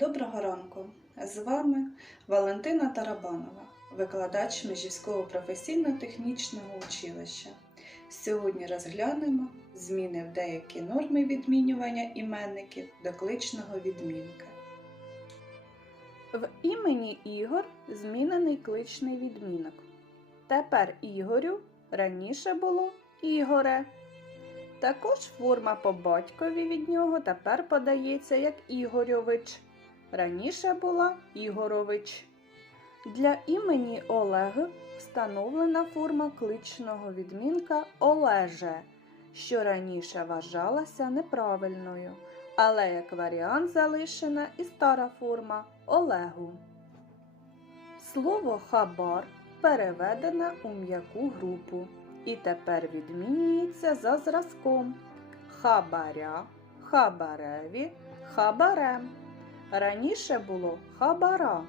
Доброго ранку! З вами Валентина Тарабанова, викладач Межівського професійно-технічного училища. Сьогодні розглянемо зміни в деякі норми відмінювання іменників до кличного відмінка. В імені Ігор змінений кличний відмінок. Тепер Ігорю раніше було Ігоре. Також форма по батькові від нього тепер подається як Ігорьович. Раніше була Ігорович. Для імені Олег встановлена форма кличного відмінка Олеже, що раніше вважалася неправильною, але як варіант залишена і стара форма Олегу. Слово хабар переведене у м'яку групу і тепер відмінюється за зразком хабаря, хабареві, хабарем. Раніше було хабара,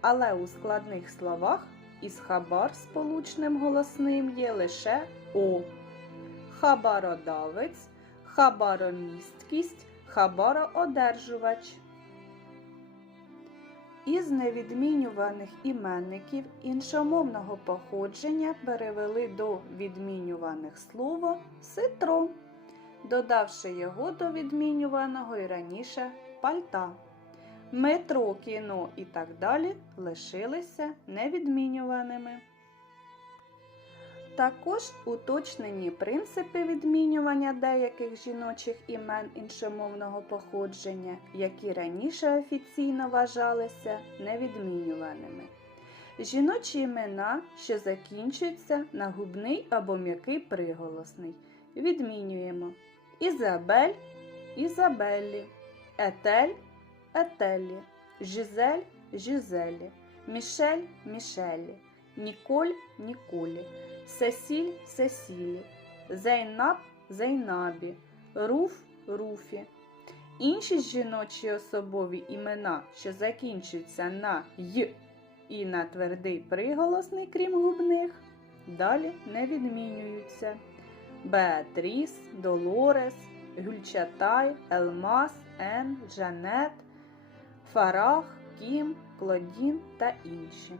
але у складних словах із хабар сполучним голосним є лише О. Хабародавець, хабаромісткість, хабароодержувач. Із невідмінюваних іменників іншомовного походження перевели до відмінюваних слово ситро, додавши його до відмінюваного і раніше пальта. Метро, кіно і так далі лишилися невідмінюваними. Також уточнені принципи відмінювання деяких жіночих імен іншомовного походження, які раніше офіційно вважалися невідмінюваними. Жіночі імена, що закінчуються на губний або м'який приголосний, відмінюємо Ізабель Ізабеллі, Етель Етеллі, Жизель Жизелі, Мішель Мішелі, Ніколь Ніколі, Сесіль Сесілі, Зейнаб Зейнабі, Руф Руфі. Інші жіночі особові імена, що закінчуються на й і на твердий приголосний, крім губних, далі не відмінюються. Беатріс, Долорес, Гюльчатай, Елмас, Ен, Жанет, Фарах, Кім, Клодін та інші.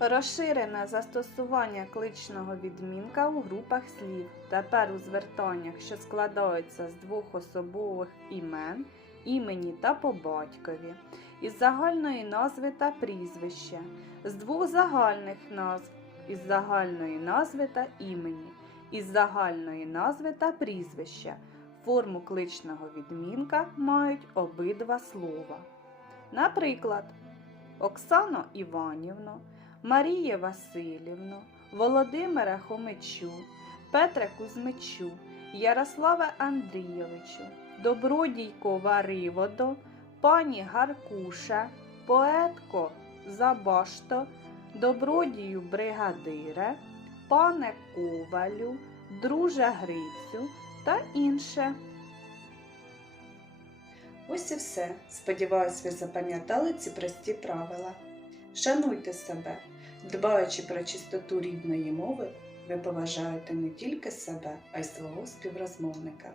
Розширене застосування кличного відмінка у групах слів. Тепер у звертаннях, що складаються з двох особових імен, імені та по батькові, із загальної назви та прізвища, з двох загальних назв, із загальної назви та імені, із загальної назви та прізвища. Форму кличного відмінка мають обидва слова. Наприклад, Оксано Іванівно, Марія Васильівну, Володимира Хомичу, Петра Кузьмичу, Ярослава Андрійовичу, Добродійко Вариводо, пані Гаркуша, поетко Забашто, Добродію Бригадире, пане Ковалю, друже Грицю та інше. Ось і все. Сподіваюсь, ви запам'ятали ці прості правила. Шануйте себе, дбаючи про чистоту рідної мови, ви поважаєте не тільки себе, а й свого співрозмовника.